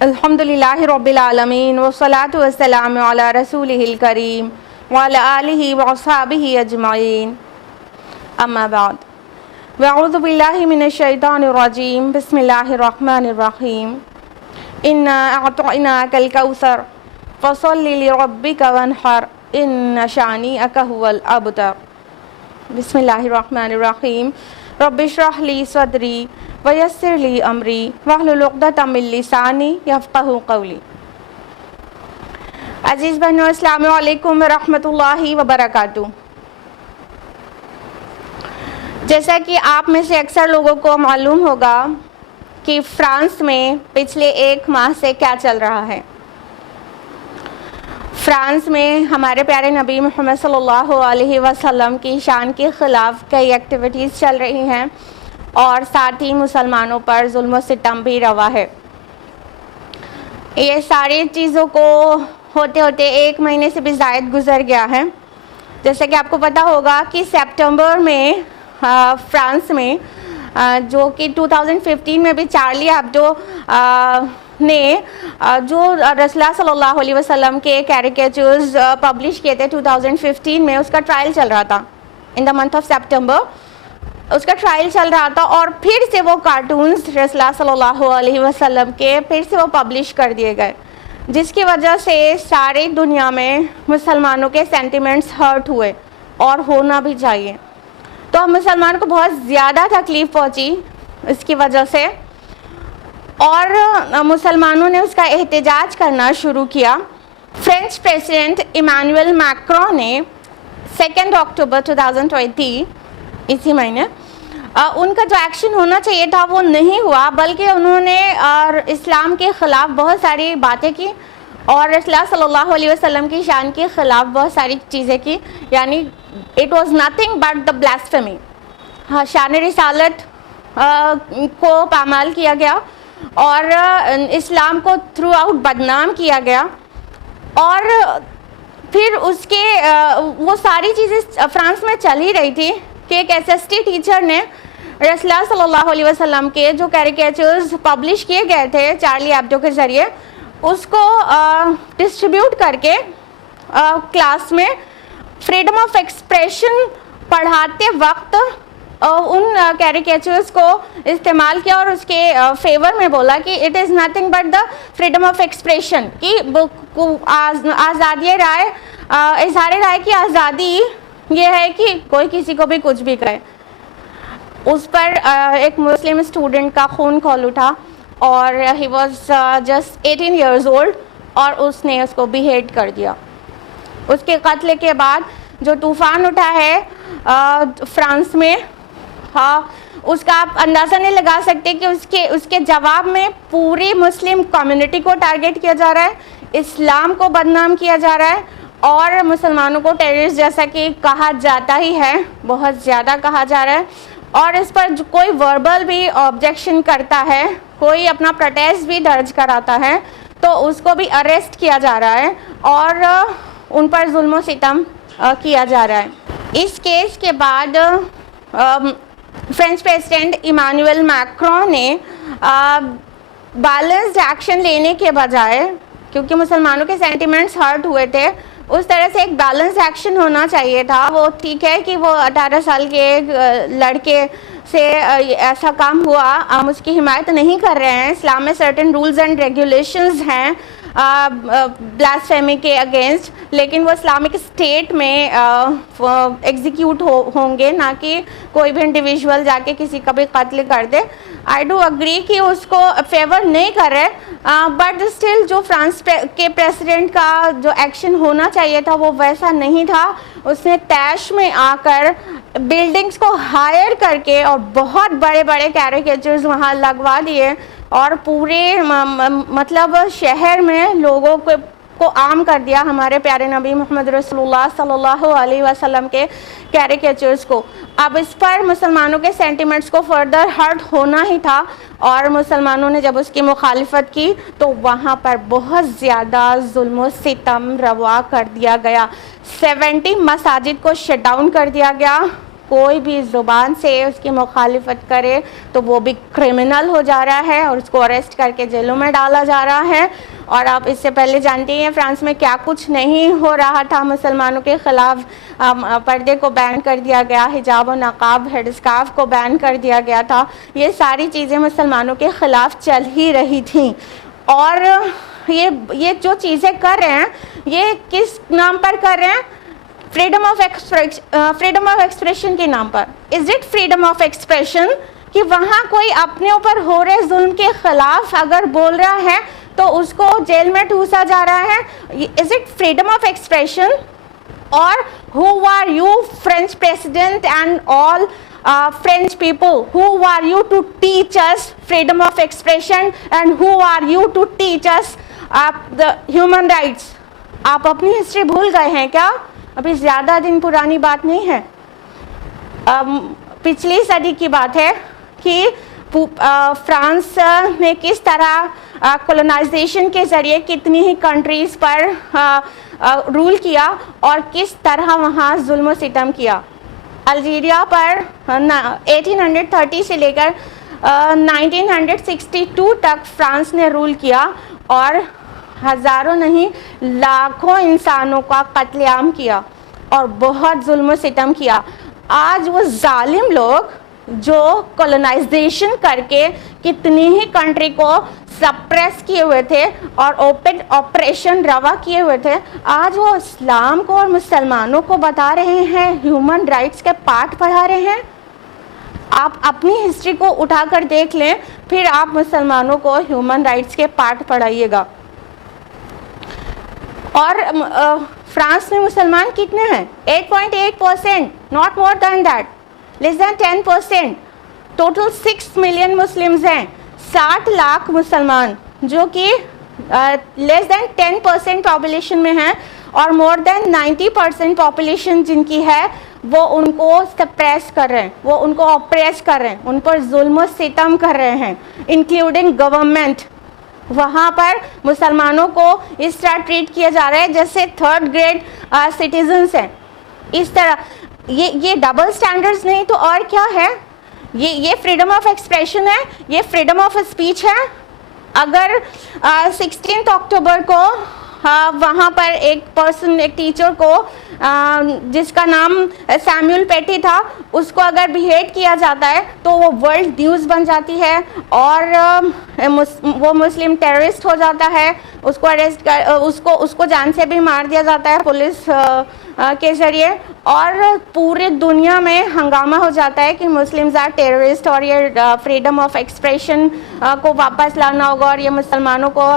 الحمدللہ رب العالمین والصلاة والسلام علی رسولہ الکریم وعلی آلہ واصحابہ اجمعین، اما بعد، واعوذ باللہ من الشیطان الرجیم، بسم اللہ الرحمن الرحیم، انا اعطیناک الکوثر فصل لربک وانحر ان شانئک ھو الابتر۔ بسم اللہ الرحمن الرحیم، رب اشرح لی صدری ویسر لی امری واحلل عقدۃ من لسانی یفقہوا قولی۔ عزیز بہنوں، السلام علیکم ورحمۃ اللہ وبرکاتہ۔ جیسا کہ آپ میں سے اکثر لوگوں کو معلوم ہوگا کہ فرانس میں پچھلے ایک ماہ سے کیا چل رہا ہے۔ فرانس میں ہمارے پیارے نبی محمد صلی اللہ علیہ وسلم کی شان کے خلاف کئی ایکٹیویٹیز چل رہی ہیں اور ساتھ ہی مسلمانوں پر ظلم و ستم بھی روا ہے۔ یہ ساری چیزوں کو ہوتے ہوتے ایک مہینے سے بھی زائد گزر گیا ہے۔ جیسا کہ آپ کو پتہ ہوگا کہ سپٹمبر میں فرانس میں جو کہ 2015 میں بھی چارلی ایبڈو نے جو رسول اللہ صلی اللہ علیہ وسلم کے کیریکیچرز پبلش کیے تھے 2015 میں، اس کا ٹرائل چل رہا تھا ان دا منتھ آف سپٹمبر۔ اس کا ٹرائل چل رہا تھا اور پھر سے وہ کارٹونز رسول اللہ صلی اللہ علیہ وسلم کے پھر سے وہ پبلش کر دیے گئے، جس کی وجہ سے ساری دنیا میں مسلمانوں کے سینٹیمنٹس ہرٹ ہوئے، اور ہونا بھی چاہیے۔ تو ہم مسلمانوں کو بہت زیادہ تکلیف پہنچی اس کی وجہ سے، اور مسلمانوں نے اس کا احتجاج کرنا شروع کیا۔ فرینچ پریزیڈنٹ ایمانوئل میکروں نے 2 اکتوبر 2020 اسی مہینے ان کا جو ایکشن ہونا چاہیے تھا وہ نہیں ہوا، بلکہ انہوں نے اسلام کے خلاف بہت ساری باتیں کی اور رسول اللہ صلی اللہ علیہ وسلم کی شان کے خلاف بہت ساری چیزیں کی، یعنی it was nothing but the blasphemy. شان رسالت کو پامال کیا گیا اور اسلام کو تھرو آؤٹ بدنام کیا گیا، اور پھر اس کے وہ ساری چیزیں فرانس میں چل ہی رہی تھی کہ ایک SST ٹیچر نے رسول اللہ صلی اللہ علیہ وسلم کے جو کیریکیچرز پبلش کیے گئے تھے چارلی ایبڈو کے ذریعے، اس کو ڈسٹریبیوٹ کر کے کلاس میں فریڈم آف ایکسپریشن پڑھاتے وقت ان کیریکیچرز کو استعمال کیا اور اس کے فیور میں بولا کہ it is nothing but the freedom of expression, کہ آزادی رائے، اظہار رائے کی آزادی یہ ہے کہ کوئی کسی کو بھی کچھ بھی کرے۔ اس پر ایک مسلم اسٹوڈنٹ کا خون کھول اٹھا اور he was just 18 years old, اور اس نے اس کو بیہیڈ کر دیا۔ اس کے قتل کے بعد جو طوفان اٹھا ہے فرانس میں، اس کا آپ اندازہ نہیں لگا سکتے کہ اس کے جواب میں پوری مسلم کمیونٹی کو ٹارگٹ کیا جا رہا ہے، اسلام کو بدنام کیا جا رہا ہے، اور مسلمانوں کو ٹیررسٹ جیسا کہ کہا جاتا ہی ہے، بہت زیادہ کہا جا رہا ہے۔ اور اس پر کوئی وربل بھی آبجیکشن کرتا ہے، کوئی اپنا پروٹیسٹ بھی درج کراتا ہے، تو اس کو بھی اریسٹ کیا جا رہا ہے اور ان پر ظلم و ستم کیا جا رہا ہے۔ اس کیس کے بعد فرینچ پریزیڈنٹ ایمانوئل میکروں نے بیلنسڈ ایکشن لینے کے بجائے، کیونکہ مسلمانوں کے سینٹیمنٹس ہرٹ ہوئے تھے، اس طرح سے ایک بیلنس ایکشن ہونا چاہیے تھا۔ وہ ٹھیک ہے کہ وہ 18 سال کے ایک لڑکے سے ایسا کام ہوا، ہم اس کی حمایت نہیں کر رہے ہیں، اسلام میں سرٹن رولز اینڈ ریگولیشنز ہیں بلاسفیمی کے اگینسٹ، لیکن وہ اسلامک اسٹیٹ میں ایگزیکیوٹ ہوں گے، نہ کہ کوئی بھی انڈیویژول جا کے کسی کا بھی قتل کر دے۔ آئی ڈو اگری کہ اس کو فیور نہیں کر رہے، بٹ اسٹل جو فرانس کے پریزیڈنٹ کا جو ایکشن ہونا چاہیے تھا وہ ویسا نہیں تھا۔ اس نے طیش میں آ کر بلڈنگز کو ہائر کر کے اور بہت بڑے بڑے کیریکیچرز وہاں لگوا دیے، اور پورے مطلب شہر میں لوگوں کو عام کر دیا ہمارے پیارے نبی محمد رسول اللہ صلی اللہ علیہ وسلم کے کیریکیچرز کو۔ اب اس پر مسلمانوں کے سینٹیمنٹس کو فردر ہرٹ ہونا ہی تھا، اور مسلمانوں نے جب اس کی مخالفت کی تو وہاں پر بہت زیادہ ظلم و ستم روا کر دیا گیا۔ 70 مساجد کو شٹ ڈاؤن کر دیا گیا، کوئی بھی زبان سے اس کی مخالفت کرے تو وہ بھی کرمنل ہو جا رہا ہے اور اس کو اریسٹ کر کے جیلوں میں ڈالا جا رہا ہے. اور آپ اس سے پہلے جانتے ہیں فرانس میں کیا کچھ نہیں ہو رہا تھا مسلمانوں کے خلاف. پردے کو بین کر دیا گیا, حجاب و نقاب ہیڈ اسکارف کو بین کر دیا گیا تھا. یہ ساری چیزیں مسلمانوں کے خلاف چل ہی رہی تھیں. اور یہ جو چیزیں کر رہے ہیں یہ کس نام پر کر رہے ہیں؟ فریڈم آف ایکسپریشن کے نام پر. Is it freedom of expression کہ وہاں کوئی اپنے اوپر ہو رہے ظلم کے خلاف اگر بول رہا ہے تو اس کو جیل میں ٹھوسا جا رہا ہے؟ از اٹ فریڈم آف ایکسپریشن؟ اور who are you, French president and all French people, who are you to teach us freedom of expression and who are you to teach us the human rights? آپ اپنی history بھول گئے ہیں کیا؟ ابھی زیادہ دن پرانی بات نہیں ہے. پچھلی صدی کی بات ہے کہ فرانس نے کس طرح کولونائزیشن کے ذریعے کتنی ہی کنٹریز پر رول کیا اور کس طرح وہاں ظلم و ستم کیا. الجیریا پر 1830 سے لے کر 1962 تک فرانس نے رول کیا اور ہزاروں نہیں لاکھوں انسانوں کا قتل عام کیا اور بہت ظلم و ستم کیا. آج وہ ظالم لوگ جو کولونائزیشن کر کے کتنی ہی کنٹری کو سپریس کیے ہوئے تھے اور اوپن آپریشن روا کیے ہوئے تھے, آج وہ اسلام کو اور مسلمانوں کو بتا رہے ہیں, ہیومن رائٹس کے پارٹ پڑھا رہے ہیں. آپ اپنی ہسٹری کو اٹھا کر دیکھ لیں, پھر آپ مسلمانوں کو ہیومن رائٹس کے پارٹ پڑھائیے گا. اور فرانس میں مسلمان کتنے ہیں؟ 8.8%, not more than that, less than 10%. Total 6 million Muslims ہیں, 60 لاکھ مسلمان جو کہ لیس دین 10% پاپولیشن میں ہیں, اور مور دین 90% پاپولیشن جن کی ہے وہ ان کو سپریس کر رہے ہیں, وہ ان کو اپریس کر رہے ہیں, ان پر ظلم و ستم کر رہے ہیں, انکلوڈنگ گورنمنٹ. وہاں پر مسلمانوں کو اس طرح ٹریٹ کیا جا رہا ہے جیسے 3rd گریڈ سٹیزنس ہیں. اس طرح یہ ڈبل سٹینڈرڈز نہیں تو اور کیا ہے؟ یہ فریڈم آف ایکسپریشن ہے, یہ فریڈم آف اسپیچ ہے. اگر 16 اکتوبر کو وہاں پر ایک ٹیچر کو جس کا نام سیمول پیٹی تھا, اس کو اگر بیہیٹ کیا جاتا ہے تو وہ ورلڈ نیوز بن جاتی ہے اور وہ مسلم ٹیررسٹ ہو جاتا ہے. اس کو اریسٹ کر اس کو جان سے بھی مار دیا جاتا ہے پولیس کے ذریعے, اور پورے دنیا میں ہنگامہ ہو جاتا ہے کہ مسلمز آر ٹیررسٹ اور یہ فریڈم آف ایکسپریشن کو واپس لانا ہوگا اور یہ مسلمانوں کو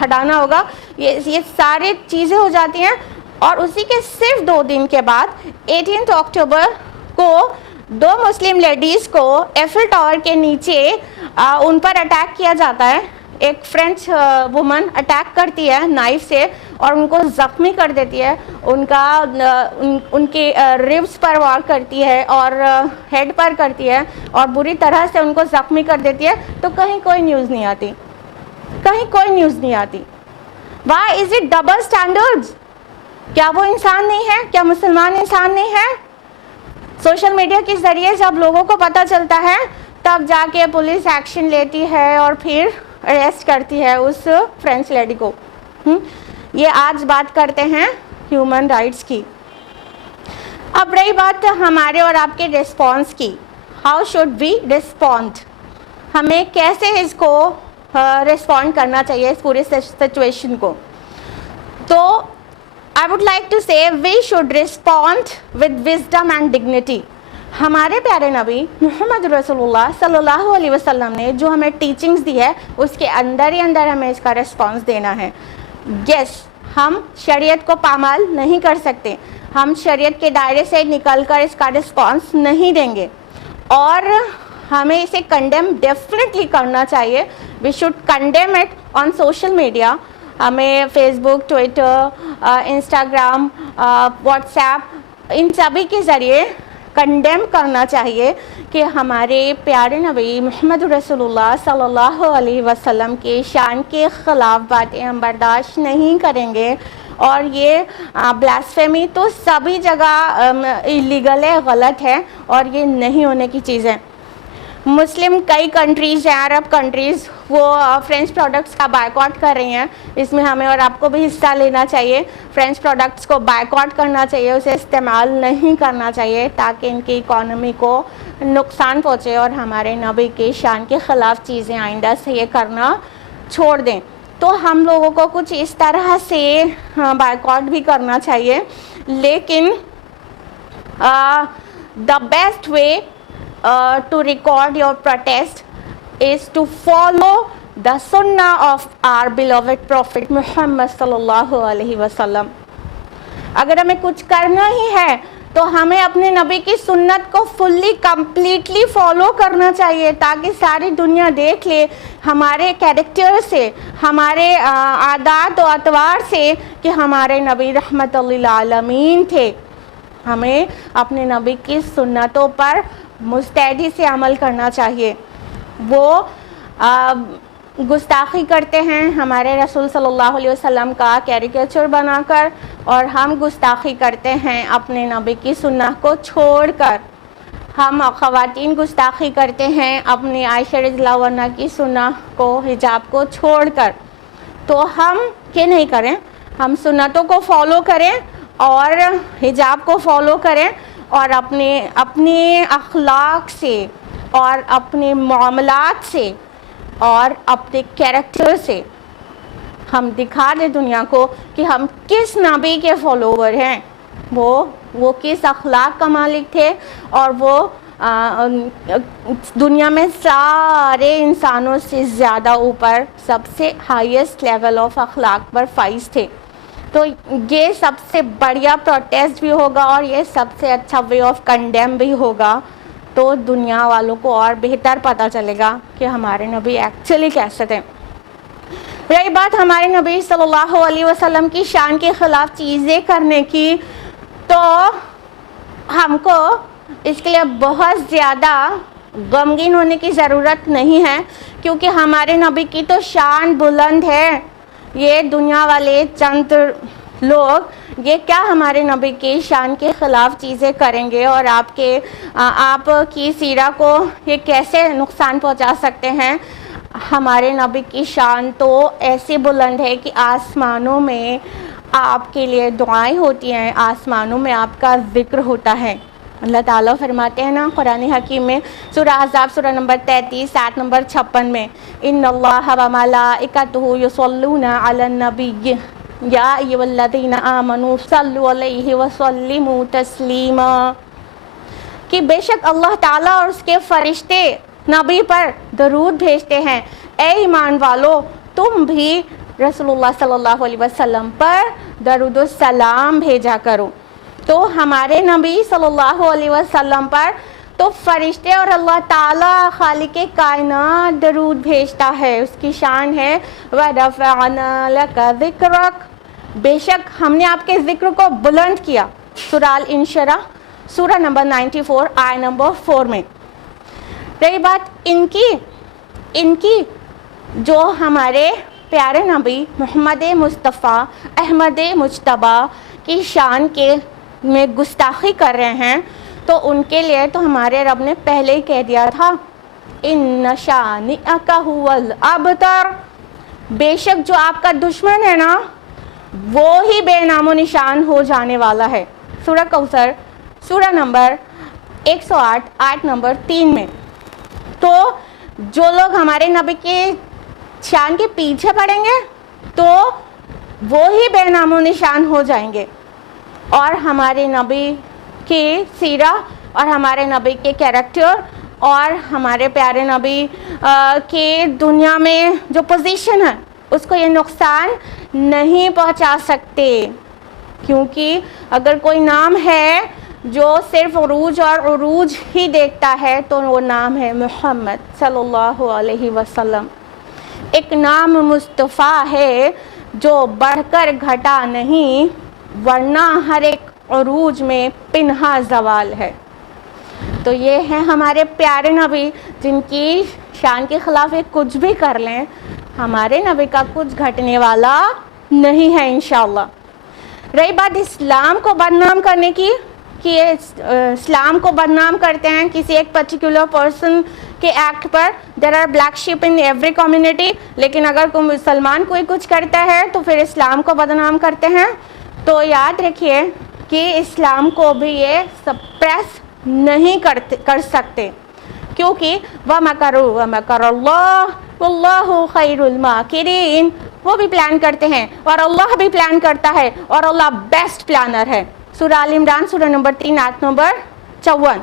ہٹانا ہوگا. یہ سارے چیزیں ہو جاتی ہیں. اور اسی کے صرف 2 دن کے بعد 18 اکتوبر کو 2 مسلم لیڈیز کو ایفل ٹاور کے نیچے ان پر اٹیک کیا جاتا ہے. ایک فرینچ وومن اٹیک کرتی ہے نائف سے اور ان کو زخمی کر دیتی ہے, ان کے ریبس پر وار کرتی ہے اور ہیڈ پر کرتی ہے اور بری طرح سے ان کو زخمی کر دیتی ہے. تو کہیں کوئی نیوز نہیں آتی, کہیں کوئی نیوز نہیں آتی. Why is it double standards? کیا وہ انسان نہیں ہے؟ کیا مسلمان انسان نہیں ہے؟ سوشل میڈیا کے ذریعے جب لوگوں کو پتہ چلتا ہے تب جا کے پولیس ایکشن لیتی ہے اور پھر اریسٹ کرتی ہے اس فرینچ لیڈی کو. یہ آج بات کرتے ہیں ہیومن رائٹس کی. اب رہی بات ہمارے اور آپ کے ریسپانس کی. How should we respond? ہمیں کیسے اس کو ریسپونڈ کرنا چاہیے اس پورے سچویشن کو؟ تو I would like to say we should respond with wisdom and dignity. ہمارے پیارے نبی محمد رسول اللہ صلی اللہ علیہ وسلم نے جو ہمیں ٹیچنگز دی ہے اس کے اندر ہی اندر ہمیں اس کا ریسپانس دینا ہے. یس, ہم شریعت کو پامال نہیں کر سکتے, ہم شریعت کے دائرے سے نکل کر اس کا ریسپانس نہیں دیں گے, اور ہمیں اسے کنڈیم ڈیفینیٹلی کرنا چاہیے. We should condemn it on social media. ہمیں Facebook, Twitter, Instagram, WhatsApp, ان سبھی کے ذریعے کنڈیم کرنا چاہیے کہ ہمارے پیارے نبی محمد رسول اللہ صلی اللہ علیہ وسلم کے شان کے خلاف باتیں ہم برداشت نہیں کریں گے, اور یہ بلاسفیمی تو سبھی جگہ ایلیگل ہے، غلط ہے، اور یہ نہیں ہونے کی چیز ہے۔ مسلم کئی کنٹریز ہیں، عرب کنٹریز، وہ فرینچ پروڈکٹس کا بائیکاٹ کر رہی ہیں۔ اس میں ہمیں اور آپ کو بھی حصہ لینا چاہیے۔ فرینچ پروڈکٹس کو بائیکاٹ کرنا چاہیے، اسے استعمال نہیں کرنا چاہیے تاکہ ان کی اکانومی کو نقصان پہنچے، اور ہمارے نبی کی شان کے خلاف چیزیں آئندہ سے یہ کرنا چھوڑ دیں۔ تو ہم لوگوں کو کچھ اس طرح سے بائیکاٹ بھی کرنا چاہیے، لیکن the best way to record your protest is to follow the sunnah of our beloved Prophet Muhammad صلی اللہ علیہ وسلم۔ اگر ہمیں کچھ کرنا ہی ہے تو ہمیں اپنے نبی کی سنت کو فلی کمپلیٹلی فالو کرنا چاہیے، تاکہ ساری دنیا دیکھ لے ہمارے کیریکٹر سے، ہمارے عادات و اطوار سے کہ ہمارے نبی رحمت للعالمین تھے۔ ہمیں اپنے نبی کی سنتوں پر مستعدی سے عمل کرنا چاہیے۔ وہ گستاخی کرتے ہیں ہمارے رسول صلی اللہ علیہ وسلم کا کیریکیچر بنا کر، اور ہم گستاخی کرتے ہیں اپنے نبی کی سنت کو چھوڑ کر۔ ہم خواتین گستاخی کرتے ہیں اپنی عائشہ رضی اللہ عنہا کی سنت کو، حجاب کو چھوڑ کر۔ تو ہم کیا نہیں کریں، ہم سنتوں کو فالو کریں اور حجاب کو فالو کریں، اور اپنے اخلاق سے اور اپنے معاملات سے اور اپنے کیریکٹر سے ہم دکھا دیں دنیا کو کہ ہم کس نبی کے فالوور ہیں، وہ کس اخلاق کا مالک تھے، اور وہ دنیا میں سارے انسانوں سے زیادہ اوپر سب سے ہائیسٹ لیول آف اخلاق پر فائز تھے۔ تو یہ سب سے بڑھیا پروٹیسٹ بھی ہوگا، اور یہ سب سے اچھا وے آف کنڈیم بھی ہوگا، تو دنیا والوں کو اور بہتر پتہ چلے گا کہ ہمارے نبی ایکچولی کیسے تھے۔ رہی بات ہمارے نبی صلی اللہ علیہ وسلم کی شان کے خلاف چیزیں کرنے کی، تو ہم کو اس کے لیے بہت زیادہ غمگین ہونے کی ضرورت نہیں ہے، کیونکہ ہمارے نبی کی تو شان بلند ہے۔ یہ دنیا والے چند لوگ یہ کیا ہمارے نبی کی شان کے خلاف چیزیں کریں گے، اور آپ کی سیرت کو یہ کیسے نقصان پہنچا سکتے ہیں۔ ہمارے نبی کی شان تو ایسی بلند ہے کہ آسمانوں میں آپ کے لیے دعائیں ہوتی ہیں، آسمانوں میں آپ کا ذکر ہوتا ہے۔ اللہ تعالیٰ فرماتے ہیں نا قرآن حکیم میں، سورہ احزاب سورہ نمبر 33 آیت نمبر 56 میں، ان اللہ و ملائکتہ یصلون علی النبی یا ایھا الذین آمنوا صلوا علیہ وسلموا تسلیما، کہ بے شک اللہ تعالیٰ اور اس کے فرشتے نبی پر درود بھیجتے ہیں، اے ایمان والو تم بھی رسول اللہ صلی اللہ علیہ وسلم پر درود و سلام بھیجا کرو۔ تو ہمارے نبی صلی اللہ علیہ وسلم پر تو فرشتے اور اللہ تعالیٰ خالق کائنات درود بھیجتا ہے، اس کی شان ہے وَرَفَعْنَا لَكَ ذِكْرَكَ، بے شک ہم نے آپ کے ذکر کو بلند کیا۔ سورہ الانشراح سورہ نمبر 94 آیت نمبر 4 میں۔ رہی بات ان کی جو ہمارے پیارے نبی محمد مصطفیٰ احمد مجتبیٰ کی شان کے میں گستاخی کر رہے ہیں، تو ان کے لیے تو ہمارے رب نے پہلے ہی کہہ دیا تھا، ان شانئک ھو الابتر، بے شک جو آپ کا دشمن ہے نا وہ ہی بے نام و نشان ہو جانے والا ہے۔ سورہ کوثر سورہ نمبر 108 آیت نمبر 3 میں۔ تو جو لوگ ہمارے نبی کے شان کے پیچھے پڑیں گے تو وہ ہی بے نام و نشان ہو جائیں گے، اور ہمارے نبی کی سیرت اور ہمارے نبی کے کیریکٹر اور ہمارے پیارے نبی کے دنیا میں جو پوزیشن ہے اس کو یہ نقصان نہیں پہنچا سکتے، کیونکہ اگر کوئی نام ہے جو صرف عروج اور عروج ہی دیکھتا ہے تو وہ نام ہے محمد صلی اللہ علیہ وسلم۔ ایک نام مصطفیٰ ہے جو بڑھ کر گھٹا نہیں، ورنہ ہر ایک عروج میں پنہا زوال ہے۔ تو یہ ہیں ہمارے پیارے نبی جن کی شان کے خلاف یہ کچھ بھی کر لیں، ہمارے نبی کا کچھ گھٹنے والا نہیں ہے انشاءاللہ۔ رہی بات اسلام کو بدنام کرنے کی کہ یہ اسلام کو بدنام کرتے ہیں کسی ایک پرٹیکولر پرسن کے ایکٹ پر. There are black sheep in every community. لیکن اگر کوئی مسلمان کوئی کچھ کرتا ہے تو پھر اسلام کو بدنام کرتے ہیں. تو یاد رکھیے کہ اسلام کو بھی یہ سپریس نہیں کر سکتے, کیونکہ وَمَكَرُوا وَمَكَرَ اللَّهُ وَاللَّهُ خَيْرُ الْمَاكِرِينَ. وہ بھی پلان کرتے ہیں اور اللہ بھی پلان کرتا ہے اور اللہ بیسٹ پلانر ہے. سورہ آل عمران سورہ نمبر 3 آیت نمبر 54.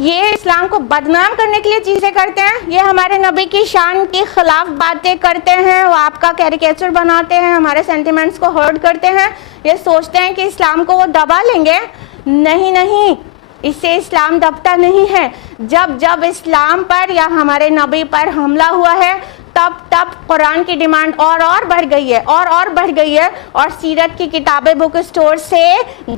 یہ اسلام کو بدنام کرنے کے لیے چیزیں کرتے ہیں, یہ ہمارے نبی کی شان کے خلاف باتیں کرتے ہیں, وہ آپ کا کیریکیچر بناتے ہیں, ہمارے سینٹیمنٹس کو ہرٹ کرتے ہیں. یہ سوچتے ہیں کہ اسلام کو وہ دبا لیں گے. نہیں, اس سے اسلام دبتا نہیں ہے. جب اسلام پر یا ہمارے نبی پر حملہ ہوا ہے تب قرآن کی ڈیمانڈ اور بڑھ گئی ہے اور بڑھ گئی ہے, اور سیرت کی کتابیں بک اسٹور سے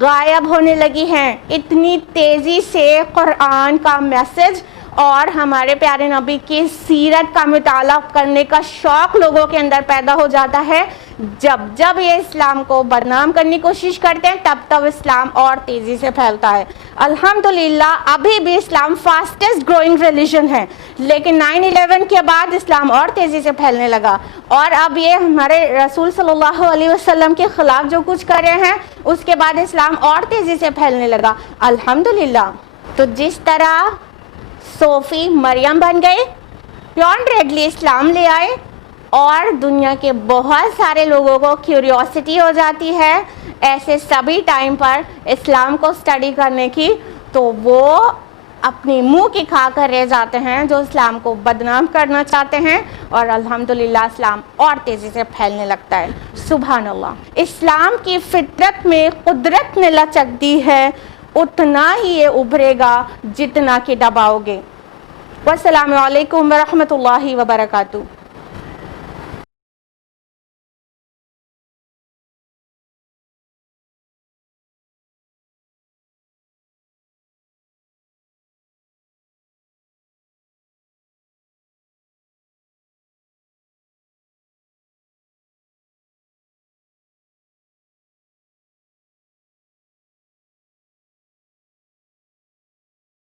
غائب ہونے لگی ہیں. اتنی تیزی سے قرآن کا میسج اور ہمارے پیارے نبی کی سیرت کا مطالعہ کرنے کا شوق لوگوں کے اندر پیدا ہو جاتا ہے. جب یہ اسلام کو بدنام کرنے کی کوشش کرتے ہیں تب اسلام اور تیزی سے پھیلتا ہے. الحمدللہ ابھی بھی اسلام فاسٹسٹ گروئنگ ریلیجن ہے, لیکن 9/11 کے بعد اسلام اور تیزی سے پھیلنے لگا, اور اب یہ ہمارے رسول صلی اللہ علیہ وسلم کے خلاف جو کچھ کر رہے ہیں اس کے بعد اسلام اور تیزی سے پھیلنے لگا. الحمدللہ. تو جس طرح صوفی مریم بن گئے, پیونڈریڈلی اسلام لے آئے, اور دنیا کے بہت سارے لوگوں کو کیوریوسٹی ہو جاتی ہے ایسے سبھی ٹائم پر اسلام کو اسٹڈی کرنے کی, تو وہ اپنی منہ کی کھا کر رہ جاتے ہیں جو اسلام کو بدنام کرنا چاہتے ہیں, اور الحمدللہ اسلام اور تیزی سے پھیلنے لگتا ہے. سبحان اللہ. اسلام کی فطرت میں قدرت نے لچک دی ہے, اتنا ہی یہ ابھرے گا جتنا کہ دباؤ گے. والسلام علیکم ورحمۃ اللہ وبرکاتہ.